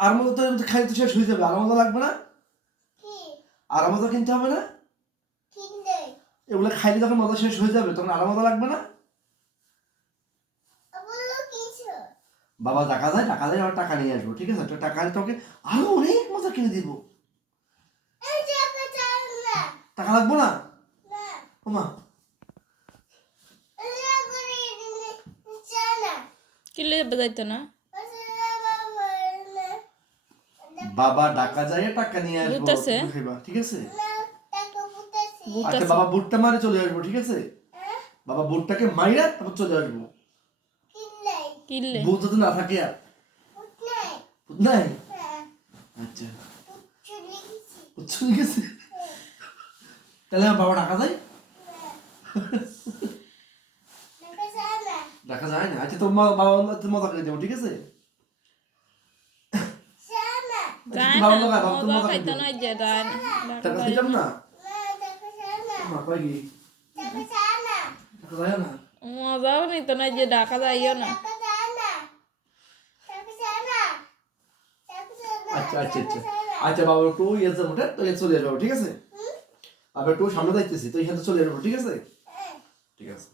আর মতো তো খালি তো শেষ হয়ে যাবে, আর মতো লাগবে না, আর মতো কিনতে হবে না, এগুলো খাইলে যখন মজা শেষ হয়ে যাবে তখন আর মজা লাগবে না। বাবা টাকা দেয়, টাকা দেয়, আর টাকা নিয়ে আসবো, ঠিক আছে? তো টাকা তোকে আরো অনেক মজা কিনে দিব। টাকা লাগবো না ওমা? কিনলে বাজাইতো না। বাবা টাকা যায়, টাকা নিয়ে আসবো, বুঝতেছে? তুমি খাইবা, ঠিক আছে? বুট আচ্ছা আছে। বাবা বুটটা মারে চলে আসবো, ঠিক আছে? বাবা বুটটাকে মাইরা তারপর চলে আসবো। কিনলে বুট যদি না থাকে আর বুট নাই। আচ্ছা চলে গেছে, তাহলে আমার বাবা টাকা যায়, দেখা যায় না। আচ্ছা তোমার বাবা মজা করে দেবো, ঠিক আছে? যায় বাবা না, মজা বাবা তুমি মজা মজা করে খাইতো দেবো, না, যে যায় না। টাকা খাইতাম না। মা কয় কি টাকা যায় না? মজাও নিত না, যে ডাকা যাইও না। আচ্ছা আচ্ছা আচ্ছা আচ্ছা বাবা একটু ইয়ে যাবো, তো চলে আসবো, ঠিক আছে? বাবা একটু সামনে যাইতেছি, তো এখানে চলে আসবো, ঠিক আছে? ঠিক আছে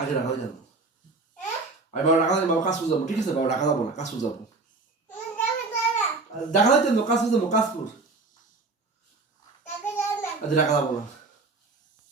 আচ্ছা রাখা যাবো, আমি বাবা টাকা বাবা কাজ যাবো, ঠিক আছে? বাবা টাকা যাবো না, কাজ যাবো, দেখা যাচ্ছে তো কাজ যাবো, কাজপুর। আচ্ছা টাকা যাবো না।